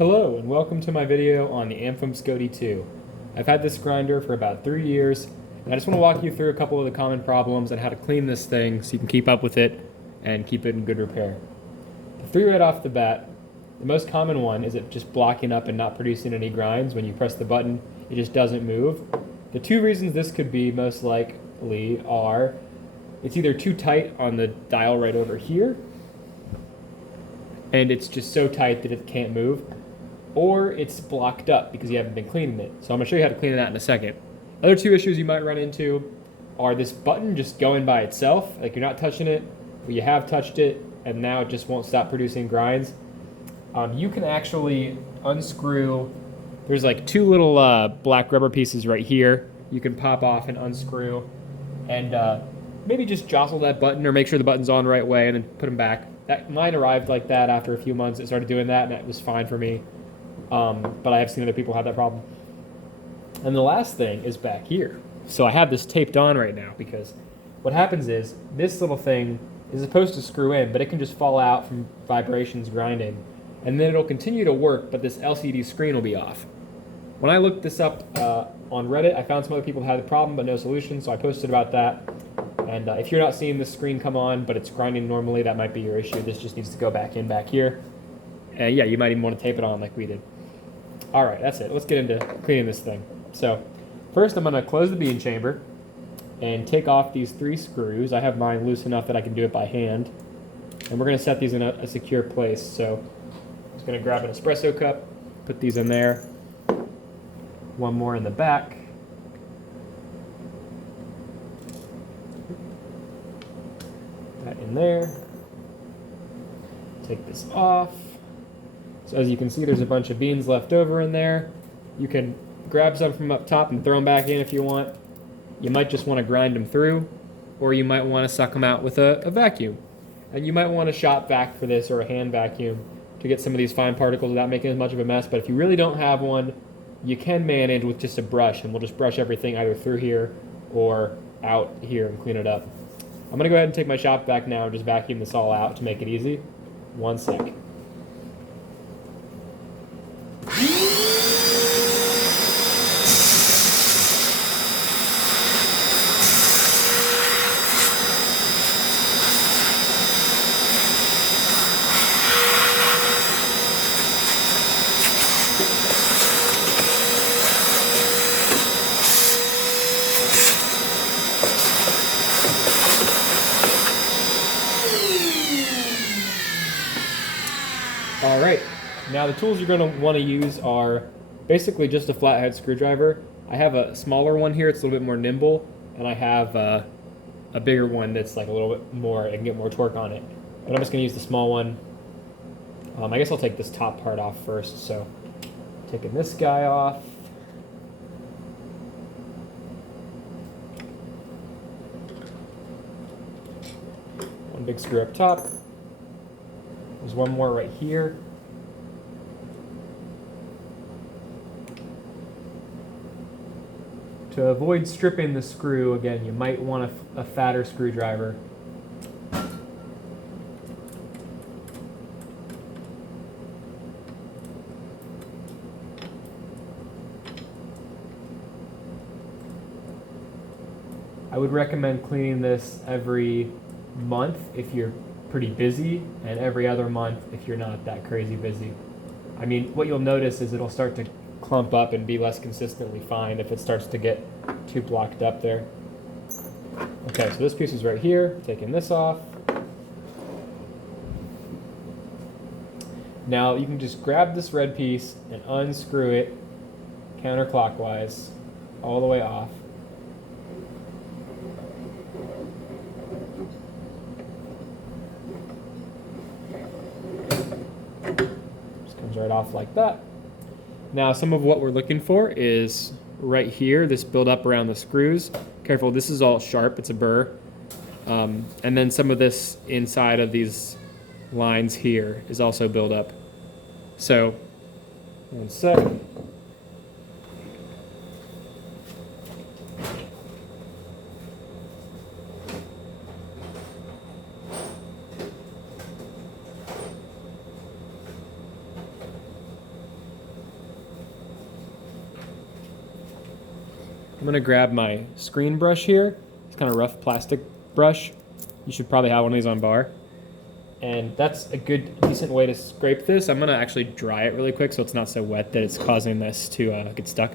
Hello and welcome to my video on the Anfim Scody 2. I've had this grinder for about 3 years and I just want to walk you through a couple of the common problems and how to clean this thing so you can keep up with it and keep it in good repair. The three right off the bat, the most common one is it just blocking up and not producing any grinds. When you press the button, it just doesn't move. The two reasons this could be most likely are it's either too tight on the dial right over here and it's just so tight that it can't move, or it's blocked up because you haven't been cleaning it. So I'm gonna show you how to clean that in a second. Other two issues you might run into are this button just going by itself, like you're not touching it, but you have touched it, and now it just won't stop producing grinds. You can actually unscrew, there's like two little black rubber pieces right here. You can pop off and unscrew, and maybe just jostle that button or make sure the button's on the right way and then put them back. Mine arrived like that after a few months. It started doing that and that was fine for me. But I have seen other people have that problem. And the last thing is back here. So I have this taped on right now because what happens is this little thing is supposed to screw in, but it can just fall out from vibrations grinding. And then it'll continue to work, but this LCD screen will be off. When I looked this up on Reddit, I found some other people had the problem, but no solution, so I posted about that. And if you're not seeing this screen come on, but it's grinding normally, that might be your issue. This just needs to go back in back here. Yeah, you might even want to tape it on like we did. All right, that's it. Let's get into cleaning this thing. So first I'm gonna close the bean chamber and take off these 3 screws. I have mine loose enough that I can do it by hand. And we're gonna set these in a secure place. So I'm just gonna grab an espresso cup, put these in there. One more in the back. That in there. Take this off. So as you can see, there's a bunch of beans left over in there. You can grab some from up top and throw them back in if you want. You might just want to grind them through, or you might want to suck them out with a vacuum. And you might want a shop vac for this or a hand vacuum to get some of these fine particles without making as much of a mess. But if you really don't have one, you can manage with just a brush, and we'll just brush everything either through here or out here and clean it up. I'm going to go ahead and take my shop vac now and just vacuum this all out to make it easy. One sec. All right, now the tools you're going to want to use are basically just a flathead screwdriver. I have a smaller one here, it's a little bit more nimble, and I have a bigger one that's like a little bit more, I can get more torque on it. But I'm just going to use the small one. I guess I'll take this top part off first, so taking this guy off. One big screw up top. There's one more right here. To avoid stripping the screw, again, you might want a fatter screwdriver. I would recommend cleaning this every month if you're pretty busy, and every other month if you're not that crazy busy. I mean, what you'll notice is it'll start to clump up and be less consistently fine if it starts to get too blocked up there. Okay, so this piece is right here, taking this off. Now you can just grab this red piece and unscrew it counterclockwise all the way off. Right off like that. Now some of what we're looking for is right here, this build up around the screws. Careful, this is all sharp, it's a burr. And then some of this inside of these lines here is also build up. So, one sec. I'm gonna grab my screen brush here. It's kind of rough plastic brush. You should probably have one of these on bar. And that's a good, decent way to scrape this. I'm gonna actually dry it really quick so it's not so wet that it's causing this to get stuck.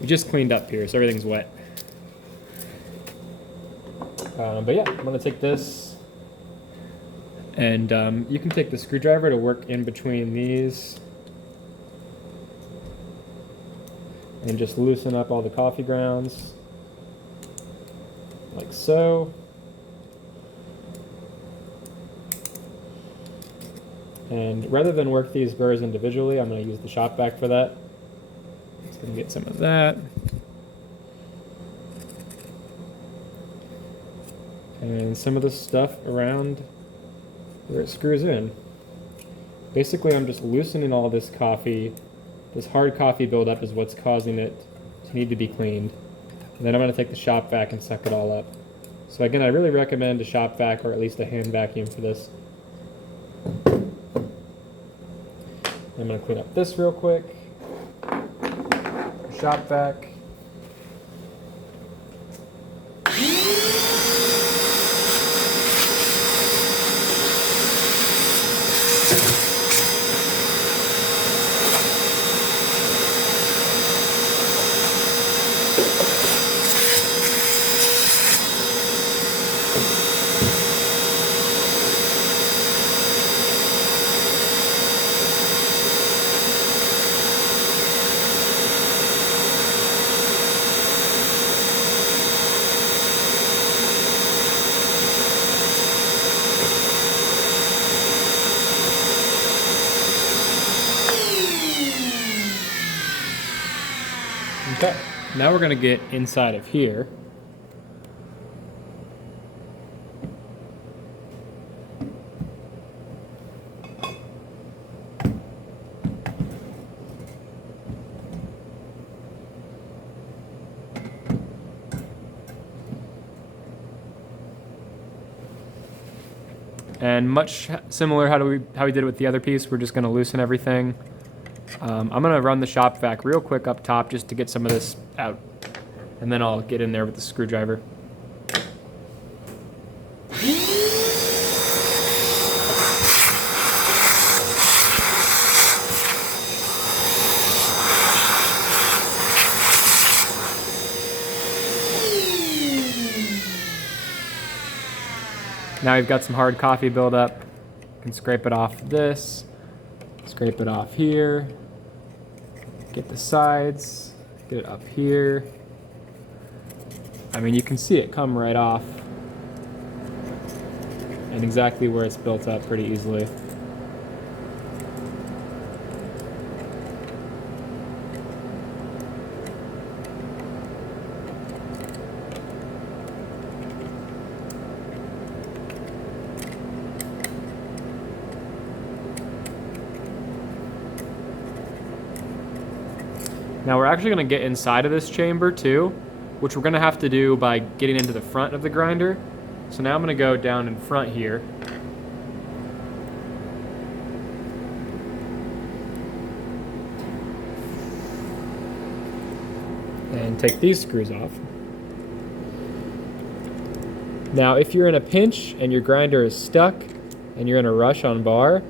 We just cleaned up here, so everything's wet. But yeah, I'm gonna take this, and you can take the screwdriver to work in between these and just loosen up all the coffee grounds, like so. And rather than work these burrs individually, I'm going to use the shop vac for that. Just going to get some of that. And some of the stuff around where it screws in. Basically, I'm just loosening all this coffee. This hard coffee buildup is what's causing it to need to be cleaned. And then I'm going to take the shop vac and suck it all up. So again, I really recommend a shop vac or at least a hand vacuum for this. I'm going to clean up this real quick. Shop vac. Okay, now we're going to get inside of here. And much similar how we did it with the other piece, we're just going to loosen everything. I'm going to run the shop vac real quick up top just to get some of this out. And then I'll get in there with the screwdriver. Now we've got some hard coffee buildup. You can scrape it off this, scrape it off here, get the sides, get it up here. I mean, you can see it come right off and exactly where it's built up pretty easily. Now we're actually going to get inside of this chamber too, which we're going to have to do by getting into the front of the grinder. So now I'm going to go down in front here. And take these screws off. Now if you're in a pinch and your grinder is stuck and you're in a rush on bar,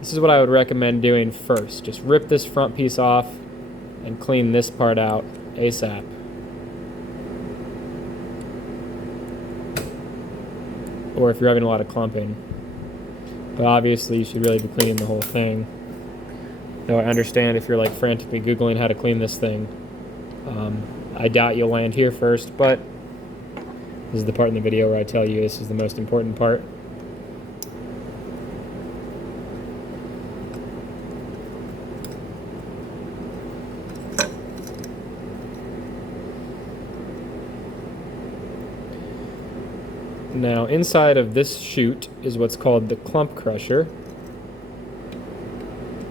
this is what I would recommend doing first. Just rip this front piece off and clean this part out ASAP. Or if you're having a lot of clumping. But obviously you should really be cleaning the whole thing. Though I understand if you're like frantically Googling how to clean this thing. I doubt you'll land here first, but this is the part in the video where I tell you this is the most important part. Now inside of this chute is what's called the clump crusher.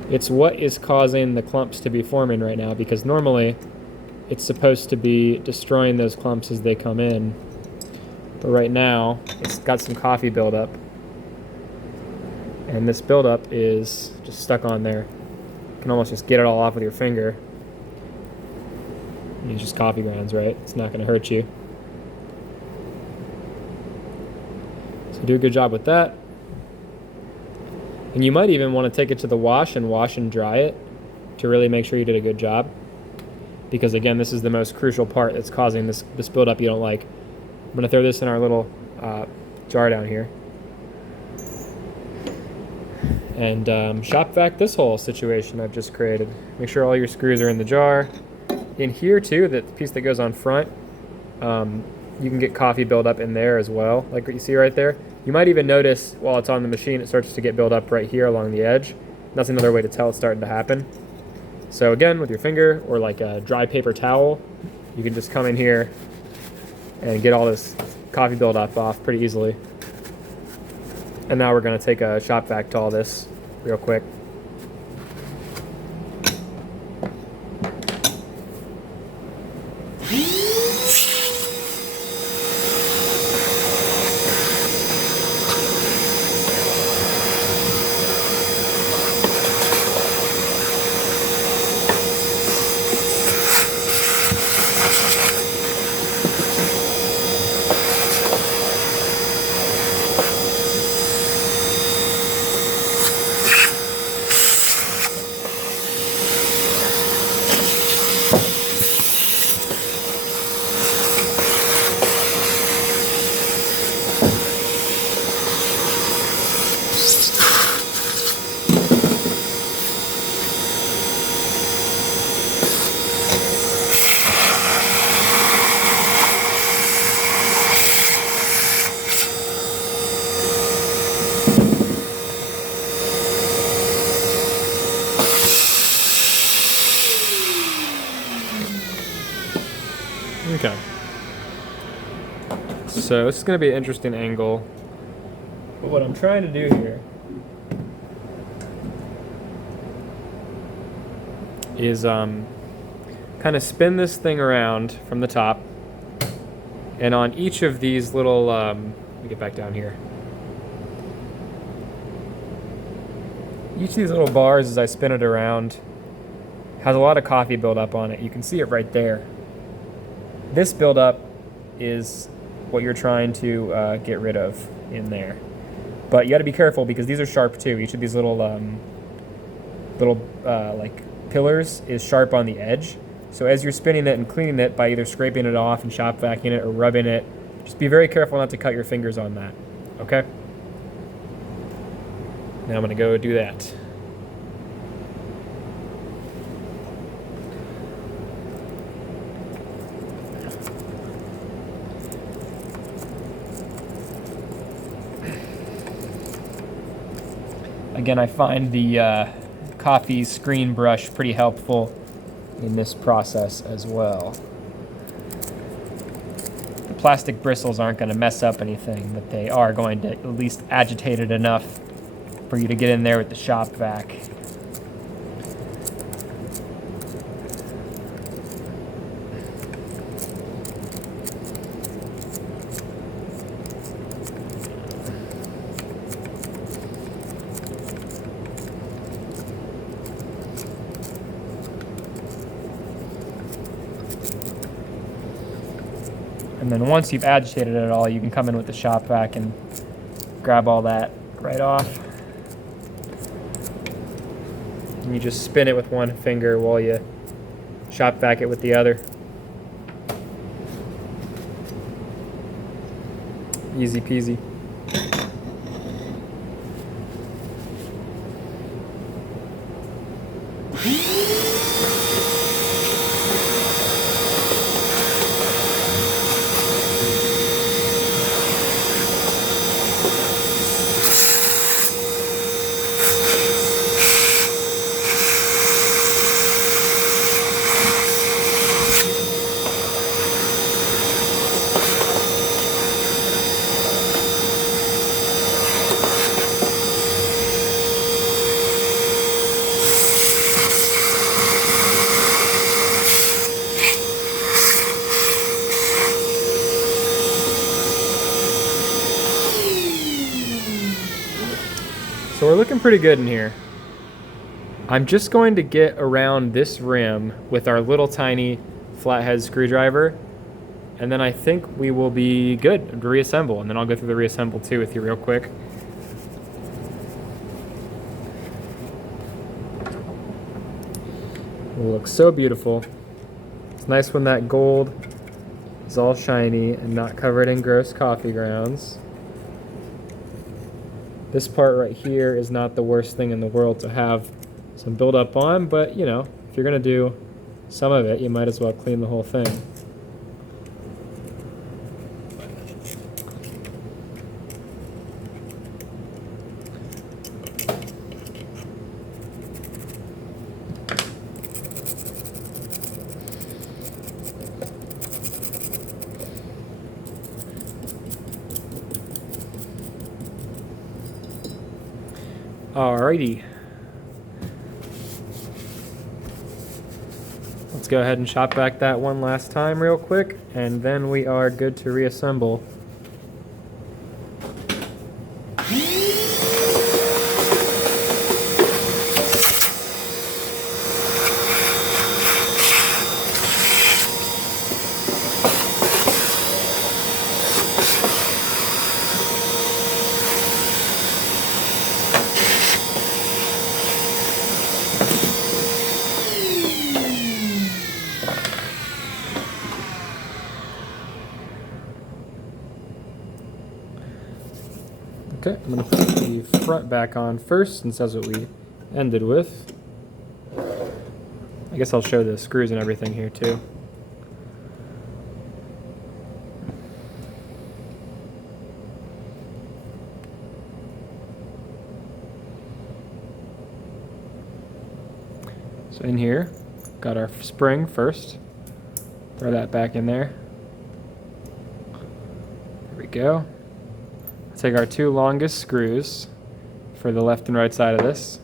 It's what is causing the clumps to be forming right now, because normally it's supposed to be destroying those clumps as they come in. But right now it's got some coffee buildup, and this buildup is just stuck on there. can almost just get it all off with your finger. It's just coffee grounds, right? It's not going to hurt you. So do a good job with that. And you might even want to take it to the wash and dry it to really make sure you did a good job. Because again, this is the most crucial part that's causing this buildup you don't like. I'm going to throw this in our little jar down here. And shop vac this whole situation I've just created. Make sure all your screws are in the jar. In here too, the piece that goes on front, you can get coffee buildup in there as well, like what you see right there. You might even notice while it's on the machine, it starts to get built up right here along the edge. That's another way to tell it's starting to happen. So again, with your finger or like a dry paper towel, you can just come in here and get all this coffee buildup off pretty easily. And now we're going to take a shop vac to all this real quick. Okay. So this is going to be an interesting angle. But what I'm trying to do here is kind of spin this thing around from the top. And on each of these little, let me get back down here. Each of these little bars, as I spin it around, has a lot of coffee buildup on it. You can see it right there. This buildup is what you're trying to get rid of in there. But you got to be careful because these are sharp too. Each of these little like pillars is sharp on the edge. So as you're spinning it and cleaning it by either scraping it off and shop vacuuming it or rubbing it, just be very careful not to cut your fingers on that. Okay? Now I'm going to go do that. Again, I find the coffee screen brush pretty helpful in this process as well. The plastic bristles aren't going to mess up anything, but they are going to at least agitate it enough for you to get in there with the shop vac. And then once you've agitated it all, you can come in with the shop vac and grab all that right off. And you just spin it with one finger while you shop vac it with the other. Easy peasy. So we're looking pretty good in here. I'm just going to get around this rim with our little tiny flathead screwdriver, and then I think we will be good to reassemble, and then I'll go through the reassemble too with you real quick. It looks so beautiful. It's nice when that gold is all shiny and not covered in gross coffee grounds. This part right here is not the worst thing in the world to have some buildup on, but you know, if you're gonna do some of it, you might as well clean the whole thing. Alrighty. Let's go ahead and shop back that one last time real quick, and then we are good to reassemble. Okay, I'm going to put the front back on first, since that's what we ended with. I guess I'll show the screws and everything here too. So in here, got our spring first. Throw that back in there. There we go. Take our two longest screws for the left and right side of this.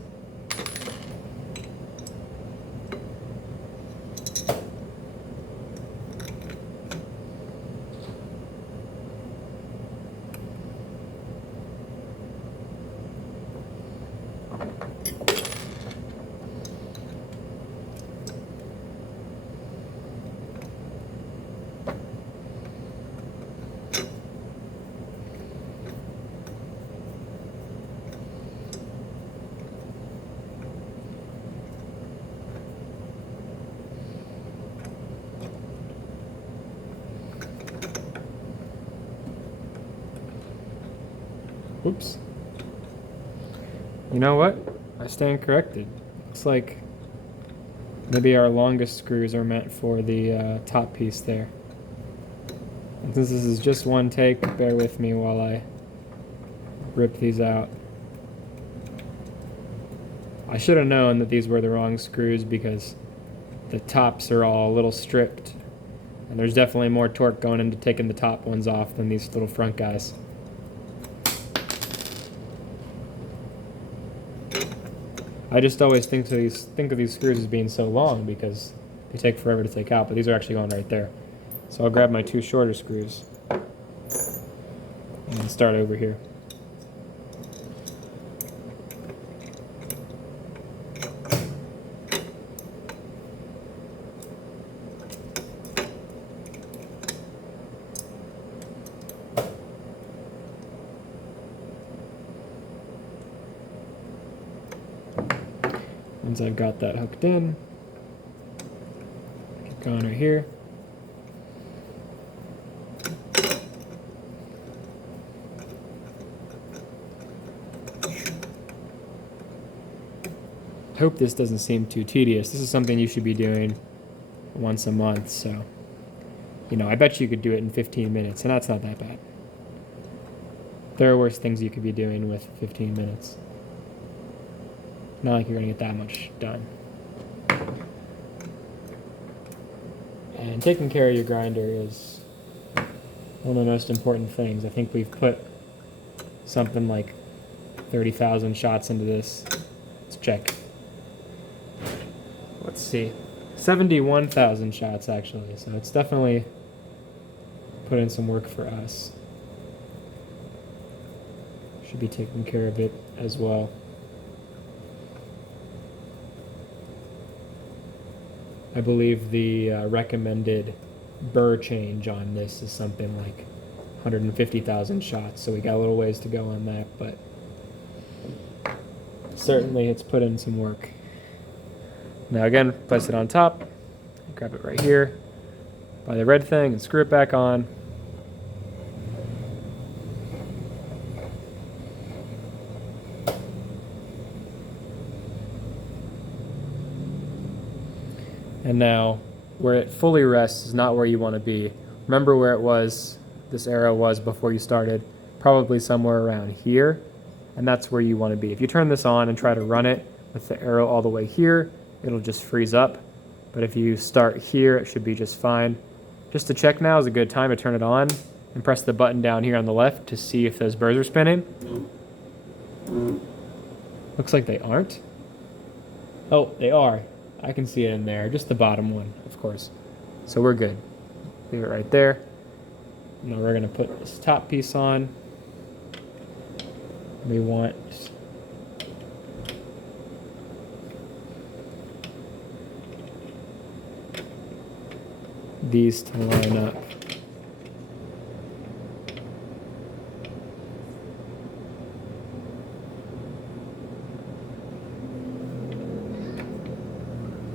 Oops. You know what? I stand corrected. Looks like maybe our longest screws are meant for the top piece there. And since this is just one take, bear with me while I rip these out. I should have known that these were the wrong screws because the tops are all a little stripped. And there's definitely more torque going into taking the top ones off than these little front guys. I just always think of these screws as being so long because they take forever to take out, but these are actually going right there. So I'll grab my two shorter screws and start over here. Once I've got that hooked in, keep going right here. Hope this doesn't seem too tedious. This is something you should be doing once a month, so you know, I bet you could do it in 15 minutes, and that's not that bad. There are worse things you could be doing with 15 minutes. Not like you're going to get that much done. And taking care of your grinder is one of the most important things. I think we've put something like 30,000 shots into this. Let's check. Let's see. 71,000 shots actually, so it's definitely put in some work for us. Should be taking care of it as well. I believe the recommended burr change on this is something like 150,000 shots, so we got a little ways to go on that, but certainly it's put in some work. Now again, place it on top, grab it right here by the red thing and screw it back on. And now, where it fully rests is not where you want to be. Remember where it was, this arrow was before you started, probably somewhere around here, and that's where you want to be. If you turn this on and try to run it with the arrow all the way here, it'll just freeze up. But if you start here, it should be just fine. Just to check now is a good time to turn it on and press the button down here on the left to see if those burrs are spinning. Looks like they aren't. Oh, they are. I can see it in there, just the bottom one, of course. So we're good. Leave it right there. Now we're gonna put this top piece on. We want these to line up.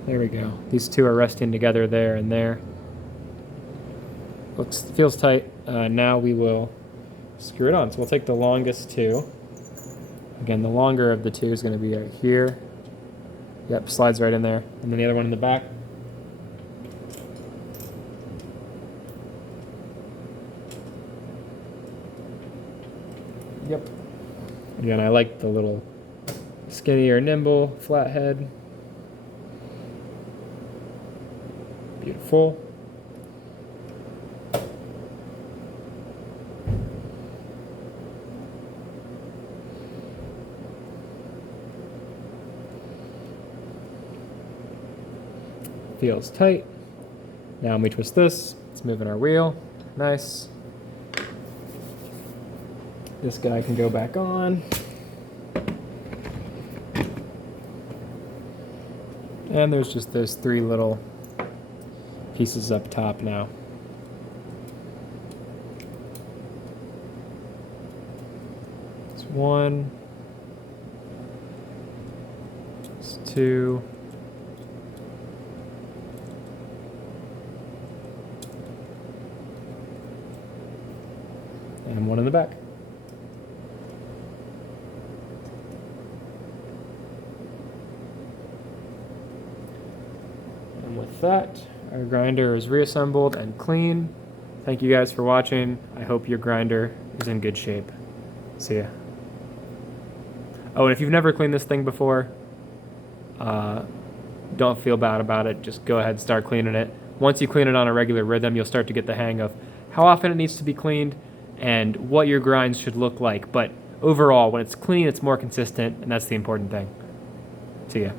There we go. These two are resting together there and there. Feels tight. Now we will screw it on. So we'll take the longest two. Again, the longer of the two is going to be right here. Yep, slides right in there. And then the other one in the back. Yep. Again, I like the little skinnier, nimble, flat head. Beautiful. Feels tight. Now when we twist this, it's moving our wheel. Nice. This guy can go back on. And there's just those three little pieces up top now. It's one. It's two. And one in the back. And with that, our grinder is reassembled and clean. Thank you guys for watching. I hope your grinder is in good shape. See ya. Oh, and if you've never cleaned this thing before, don't feel bad about it. Just go ahead and start cleaning it. Once you clean it on a regular rhythm, you'll start to get the hang of how often it needs to be cleaned and what your grinds should look like. But overall, when it's clean, it's more consistent, and that's the important thing. See ya.